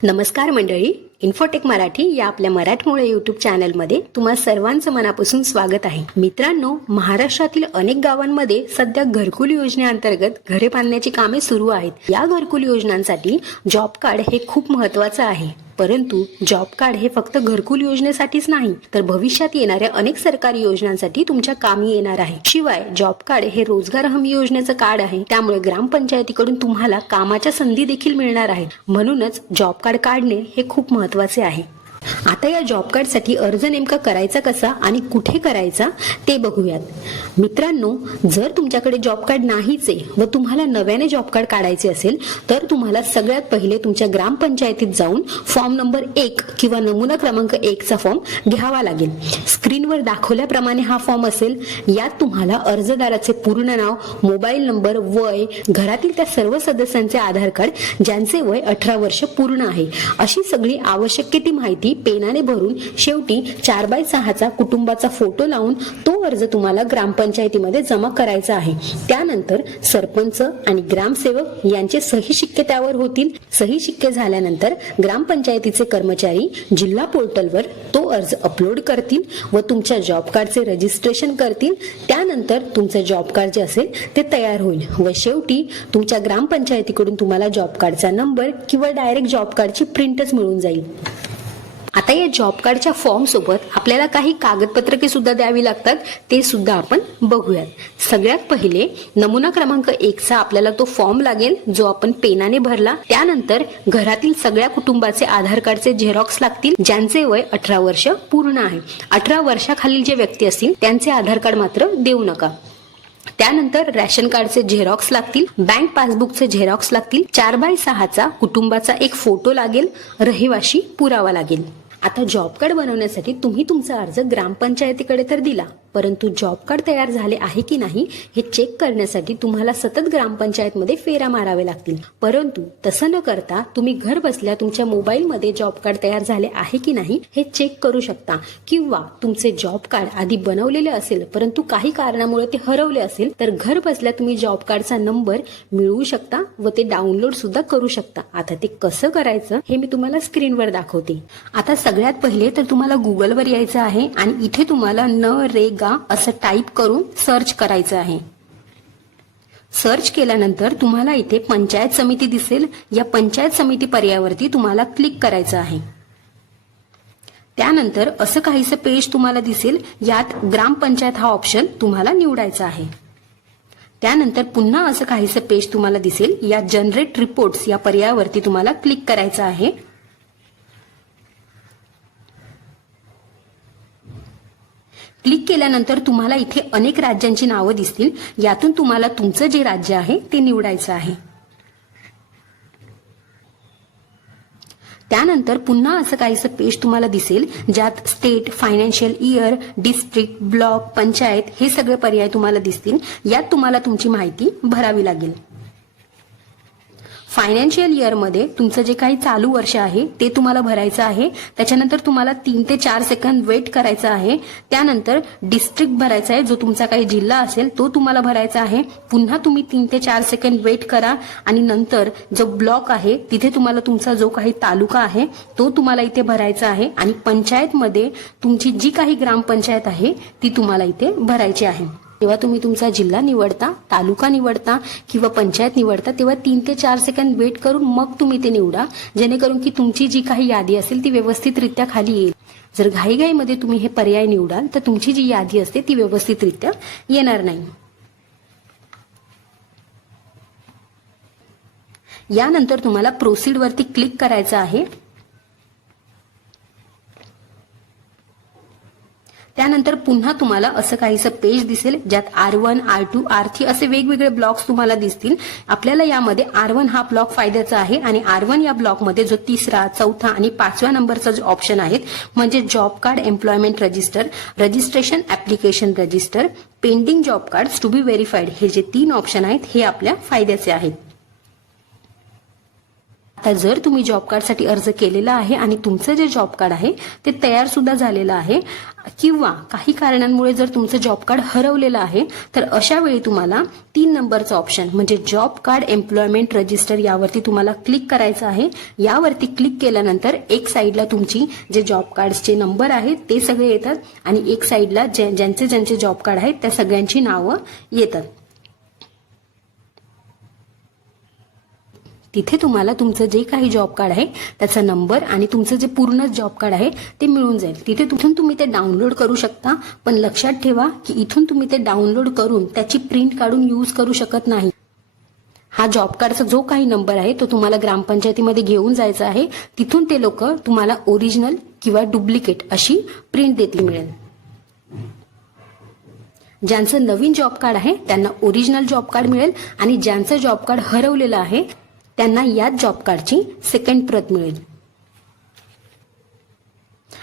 नमस्कार मंडळी, इन्फोटेक मराठी या आपल्या मराठमोळे यूट्यूब चॅनलमध्ये तुम्हा सर्वांचं मनापासून स्वागत आहे. मित्रांनो, महाराष्ट्रातील अनेक गावांमध्ये सध्या घरकुल योजनेअंतर्गत घरे बांधण्याची कामे सुरू आहेत. या घरकुल योजनांसाठी जॉब कार्ड हे खूप महत्त्वाचं आहे. परंतु जॉब कार्ड हे फक्त घरकुल योजनेसाठीच नाही, तर भविष्यात येणाऱ्या अनेक सरकारी योजनांसाठी तुमच्या कामी येणार आहे. शिवाय जॉब कार्ड हे रोजगार हमी योजनेचं कार्ड आहे, त्यामुळे ग्रामपंचायतीकडून तुम्हाला कामाच्या संधी देखील मिळणार आहेत. म्हणूनच जॉब कार्ड काढणे हे खूप महत्त्वाचे आहे. आता या जॉब कार्डसाठी अर्ज नेमका करायचा कसा आणि कुठे करायचा ते बघूयात. मित्रांनो, जर तुमच्याकडे जॉब कार्ड नाहीच आहे व तुम्हाला नव्याने जॉब कार्ड काढायचे असेल तर तुम्हाला सगळ्यात पहिले तुमच्या ग्रामपंचायतीत जाऊन फॉर्म नंबर 1 किंवा नमुना क्रमांक 1 चा फॉर्म घ्यावा लागेल. स्क्रीनवर दाखवल्याप्रमाणे हा फॉर्म असेल. यात तुम्हाला अर्जदाराचे पूर्ण नाव, मोबाईल नंबर, वय, घरातील त्या सर्व सदस्यांचे आधार कार्ड ज्यांचे वय 18 वर्ष पूर्ण आहे अशी सगळी आवश्यक ती माहिती पेनाने भरून शेवटी 4x6 चा कुटुंबाचा फोटो लावून तो अर्ज तुम्हाला ग्रामपंचायतीमध्ये जमा करायचा आहे. त्यानंतर सरपंच आणि ग्रामसेवक यांचे सही शिक्के त्यावर होतील. सही शिक्के झाल्यानंतर ग्रामपंचायतीचे कर्मचारी जिल्हा पोर्टलवर तो अर्ज अपलोड करतील व तुमच्या जॉब कार्डचे रजिस्ट्रेशन करतील. त्यानंतर तुमचं जॉब कार्ड जे असेल ते तयार होईल व शेवटी तुमच्या ग्रामपंचायतीकडून तुम्हाला जॉब कार्डचा नंबर किंवा डायरेक्ट जॉब कार्डची प्रिंटच मिळून जाईल. आता या जॉब कार्डच्या फॉर्म सोबत आपल्याला काही कागदपत्रके सुद्धा द्यावी लागतात, ते सुद्धा आपण बघूयात. सगळ्यात पहिले नमुना क्रमांक 1 चा आपल्याला तो फॉर्म लागेल जो आपण पेनाने भरला. त्यानंतर घरातील सगळ्या कुटुंबाचे आधार कार्डचे झेरॉक्स लागतील ज्यांचे वय 18 वर्ष पूर्ण आहे. 18 वर्षाखालील जे व्यक्ती असतील त्यांचे आधार कार्ड मात्र देऊ नका. त्यानंतर रेशन कार्डचे झेरॉक्स लागतील, बँक पासबुकचे झेरॉक्स लागतील, 4x6 चा कुटुंबाचा एक फोटो लागेल, रहिवाशी पुरावा लागेल. आता जॉब कार्ड बनवण्यासाठी तुम्ही तुमचा अर्ज ग्रामपंचायतीकडे तर दिला, परंतु जॉब कार्ड तयार झाले आहे की नाही हे चेक करण्यासाठी तुम्हाला सतत ग्रामपंचायतमध्ये फेरा मारावे लागतील. परंतु तसं न करता तुम्ही घर बसल्या तुमच्या मोबाईलमध्ये जॉब कार्ड तयार झाले आहे की नाही हे चेक करू शकता. किंवा तुमचे जॉब कार्ड आधी बनवलेले असेल परंतु काही कारणामुळे ते हरवले असेल तर घर बसल्या तुम्ही जॉब कार्डचा नंबर मिळवू शकता व ते डाउनलोड सुद्धा करू शकता. आता ते कसं करायचं हे मी तुम्हाला स्क्रीनवर दाखवते. आता सगळ्यात पहिले तर तुम्हाला गुगलवर यायचं आहे आणि इथे तुम्हाला नरेगा असं टाईप करून सर्च करायचं आहे. सर्च केल्यानंतर तुम्हाला इथे पंचायत समिती दिसेल. या पंचायत समिती पर्यायावरती तुम्हाला क्लिक करायचं आहे. त्यानंतर असं काहीसं पेज तुम्हाला दिसेल. यात ग्रामपंचायत हा ऑप्शन तुम्हाला निवडायचा आहे. त्यानंतर पुन्हा असं काहीसं पेज तुम्हाला दिसेल. या जनरेट रिपोर्ट्स या पर्यायावरती तुम्हाला क्लिक करायचं आहे. क्लिक केल्यानंतर तुम्हाला इथे अनेक राज्यांची नावं दिसतील. यातून तुम्हाला तुमचं जे राज्य आहे ते निवडायचं आहे. त्यानंतर पुन्हा असं काहीसं पेज तुम्हाला दिसेल ज्यात state, financial year, district, block, panchayat हे सगळे पर्याय तुम्हाला दिसतील. यात तुम्हाला तुमची माहिती भरावी लागेल. फायनान्शियल इयर मध्ये तुमचं जे काही चालू वर्ष आहे ते तुम्हाला भरायचं आहे. त्याच्यानंतर तुम्हाला 3 ते 4 सेकंद वेट करायचं आहे. त्यानंतर डिस्ट्रिक्ट भरायचा आहे, जो तुमचा काही जिल्हा असेल तो तुम्हाला भरायचा आहे. पुन्हा तुम्ही 3 ते 4 सेकंद वेट करा आणि नंतर जो ब्लॉक आहे तिथे तुम्हाला तुमचा जो काही तालुका आहे तो तुम्हाला इथे भरायचा आहे. आणि पंचायत मध्ये तुमची जी काही ग्रामपंचायत आहे ती तुम्हाला इथे भरायची आहे. जेव्हा तुम्ही तुमचा जिल्हा निवडता, तालुका निवडता किंवा पंचायत निवडता तेव्हा 3 ते 4 सेकंद वेट करून मग तुम्ही ते निवडा, जेणेकरून की तुमची जी काही यादी असेल ती व्यवस्थितरित्या खाली येईल. जर घाईघाईमध्ये तुम्ही हे पर्याय निवडाल तर तुमची जी यादी असते ती व्यवस्थितरित्या येणार नाही. यानंतर तुम्हाला प्रोसीड वरती क्लिक करायचं आहे. त्यानंतर पुन्हा तुम्हाला असं काहीसं पेज दिसेल ज्यात R1, R2, R3 असे वेगवेगळे ब्लॉक्स तुम्हाला दिसतील. आपल्याला यामध्ये R1 हा ब्लॉक फायद्याचा आहे आणि R1 या ब्लॉकमध्ये जो 3रा, 4था आणि 5व्या नंबरचा जो ऑप्शन आहेत म्हणजे job card employment register, registration application register, pending job card to be verified हे जे 3 ऑप्शन आहेत हे आपल्या फायद्याचे आहेत. आता जर तुम्ही जॉब कार्डसाठी अर्ज केलेला आहे आणि तुमचं जे जॉब कार्ड आहे ते तयार सुद्धा झालेलं आहे किंवा काही कारणांमुळे जर तुमचं जॉब कार्ड हरवलेलं आहे तर अशा वेळी तुम्हाला 3 नंबरचं ऑप्शन म्हणजे जॉब कार्ड एम्प्लॉयमेंट रजिस्टर यावरती तुम्हाला क्लिक करायचं आहे। यावरती क्लिक केल्यानंतर एक साईडला तुमची जे जॉब कार्ड्सचे नंबर आहेत ते सगळे येतात आणि एक साईडला ज्यांचे जॉब कार्ड आहेत त्या सगळ्यांची नावं येतात। तिथे तुम्हाला तुमचं जे काही जॉब कार्ड आहे त्याचा नंबर आणि तुमचं जे पूर्ण जॉब कार्ड आहे ते मिळून जाईल। तिथून तुम्ही ते डाउनलोड करू शकता, पण लक्षात ठेवा की इथून तुम्ही ते डाउनलोड करून त्याची प्रिंट काढून यूज करू शकत नाही। हा जॉब कार्डचा जो काही नंबर आहे तो तुम्हाला ग्रामपंचायतीमध्ये घेऊन जायचा आहे। तिथून ते लोक तुम्हाला ओरिजिनल किंवा डुप्लिकेट अशी प्रिंट देतील मिळेल। ज्यांचं नवीन जॉब कार्ड आहे त्यांना ओरिजिनल जॉब कार्ड मिळेल आणि ज्यांचं जॉब कार्ड हरवलेलं आहे त्यांना याच जॉब कार्डची सेकंड प्रत मिळेल।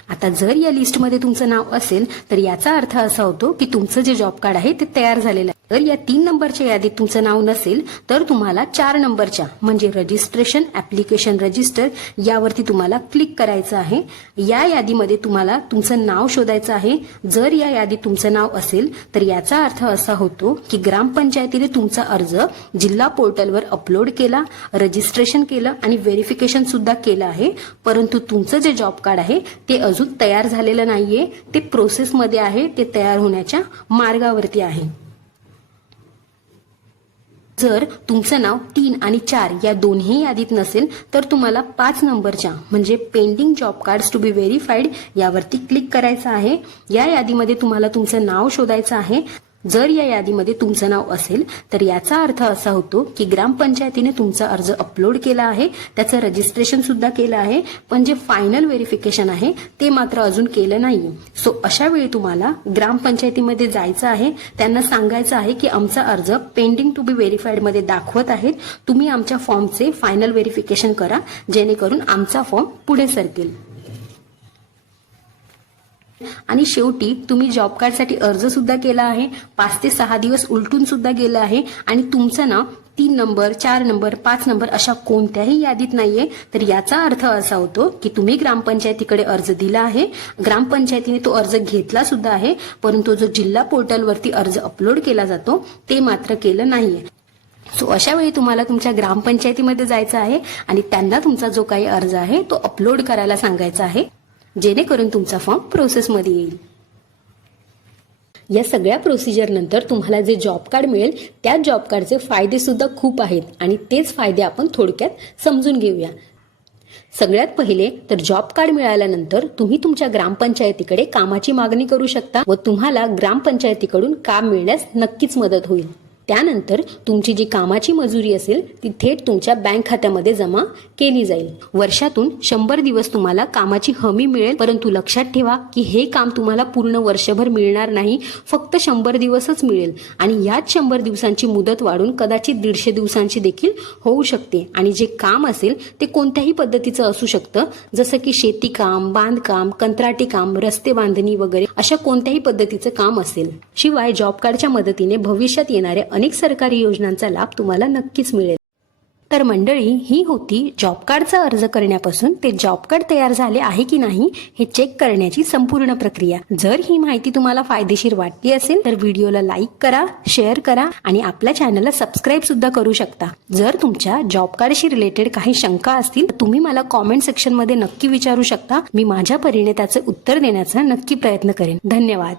आता जर या लिस्टमध्ये तुमचं नाव असेल तर याचा अर्थ असा होतो की तुमचं जे जॉब कार्ड आहे ते तयार झालेलं आहे। जर या 3 नंबरच्या यादीत तुमचं नाव नसेल तर तुम्हाला 4 नंबरच्या म्हणजे रजिस्ट्रेशन ऍप्लिकेशन रजिस्टर यावरती तुम्हाला क्लिक करायचं आहे। या यादीमध्ये तुम्हाला तुमचं नाव शोधायचं आहे। जर या यादीत तुमचं नाव असेल तर याचा अर्थ असा होतो की ग्रामपंचायतीने तुमचा अर्ज जिल्हा पोर्टलवर अपलोड केला, रजिस्ट्रेशन केलं आणि व्हेरिफिकेशन सुद्धा केलं आहे, परंतु तुमचं जे जॉब कार्ड आहे ते अजून तयार झालेलं नाहीये, ते प्रोसेसमध्ये आहे, ते तयार होण्याच्या मार्गावरती आहे। जर तुमचं नाव 3 आणि 4 या दोन्ही यादीत नसेल तर तुम्हाला 5 नंबरच्या म्हणजे pending job cards to be verified यावरती क्लिक करायचं आहे। या यादीमध्ये तुम्हाला तुमचं नाव शोधायचं आहे। जर या यादीमध्ये तुमचं नाव असेल तर याचा अर्थ असा होतो की ग्रामपंचायतीने तुमचा अर्ज अपलोड केला आहे, त्याचं रजिस्ट्रेशन सुद्धा केलं आहे, पण जे फायनल व्हेरिफिकेशन आहे ते मात्र अजून केलं नाहीये। सो अशा वेळी तुम्हाला ग्रामपंचायतीमध्ये जायचं आहे, त्यांना सांगायचं आहे की आमचा अर्ज पेंडिंग टू बी व्हेरीफाईड मध्ये दाखवत आहेत, तुम्ही आमच्या फॉर्मचे फायनल व्हेरिफिकेशन करा जेणेकरून आमचा फॉर्म पुढे सरकेल। आणि शेवटी तुम्ही जॉब कार्डसाठी अर्ज सुद्धा केला आहे, 5 ते 6 दिवस उलटून सुद्धा गेलं आहे आणि तुमचं नाव 3 नंबर 4 नंबर 5 नंबर अशा कोणत्याही यादीत नाहीये, तर याचा अर्थ असा होतो की तुम्ही ग्रामपंचायतीकडे अर्ज दिला आहे, ग्रामपंचायतीने तो अर्ज घेतला सुद्धा आहे, परंतु जो जिल्हा पोर्टलवरती अर्ज अपलोड केला जातो ते मात्र केलं नाहीये। सो अशा वेळी तुम्हाला तुमच्या ग्रामपंचायतीमध्ये जायचं आहे आणि त्यांना तुमचा जो काही अर्ज आहे तो अपलोड करायला सांगायचा आहे जेणेकरून तुमचा फॉर्म प्रोसेसमध्ये येईल। या सगळ्या प्रोसिजर नंतर तुम्हाला जे जॉब कार्ड मिळेल त्या जॉब कार्डचे फायदे सुद्धा खूप आहेत आणि तेच फायदे आपण थोडक्यात समजून घेऊया। सगळ्यात पहिले तर जॉब कार्ड मिळाल्यानंतर तुम्ही तुमच्या ग्रामपंचायतीकडे कामाची मागणी करू शकता व तुम्हाला ग्रामपंचायतीकडून काम मिळण्यास नक्कीच मदत होईल। त्यानंतर तुमची जी कामाची मजुरी असेल ती थेट तुमच्या बँक खात्यामध्ये जमा केली जाईल। वर्षातून 100 दिवस तुम्हाला कामाची हमी मिळेल, परंतु लक्षात ठेवा की हे काम तुम्हाला पूर्ण वर्षभर मिळणार नाही, फक्त 100 दिवसच मिळेल आणि याच 100 दिवसांची मुदत वाढून कदाचित 150 दिवसांची देखील होऊ शकते। आणि जे काम असेल ते कोणत्याही पद्धतीचं असू शकतं, जसं की शेती काम, बांधकाम, कंत्राटी काम, रस्ते बांधणी वगैरे अशा कोणत्याही पद्धतीचं काम असेल। शिवाय जॉब कार्डच्या मदतीने भविष्यात येणारे अनेक सरकारी योजनांचा लाभ तुम्हाला नक्कीच मिळेल। तर मंडळी, ही होती जॉब कार्डचा अर्ज करण्यापासून ते जॉब कार्ड तयार झाले आहे की नाही हे चेक करण्याची संपूर्ण प्रक्रिया। जर ही माहिती तुम्हाला फायदेशीर वाटली असेल तर व्हिडिओला लाईक करा, शेअर करा आणि आपल्या चॅनलला सबस्क्राईब सुद्धा करू शकता। जर तुमच्या जॉब कार्डशी रिलेटेड काही शंका असतील तर तुम्ही मला कॉमेंट सेक्शन मध्ये नक्की विचारू शकता, मी माझ्या परीने त्याचे उत्तर देण्याचा नक्की प्रयत्न करेन। धन्यवाद।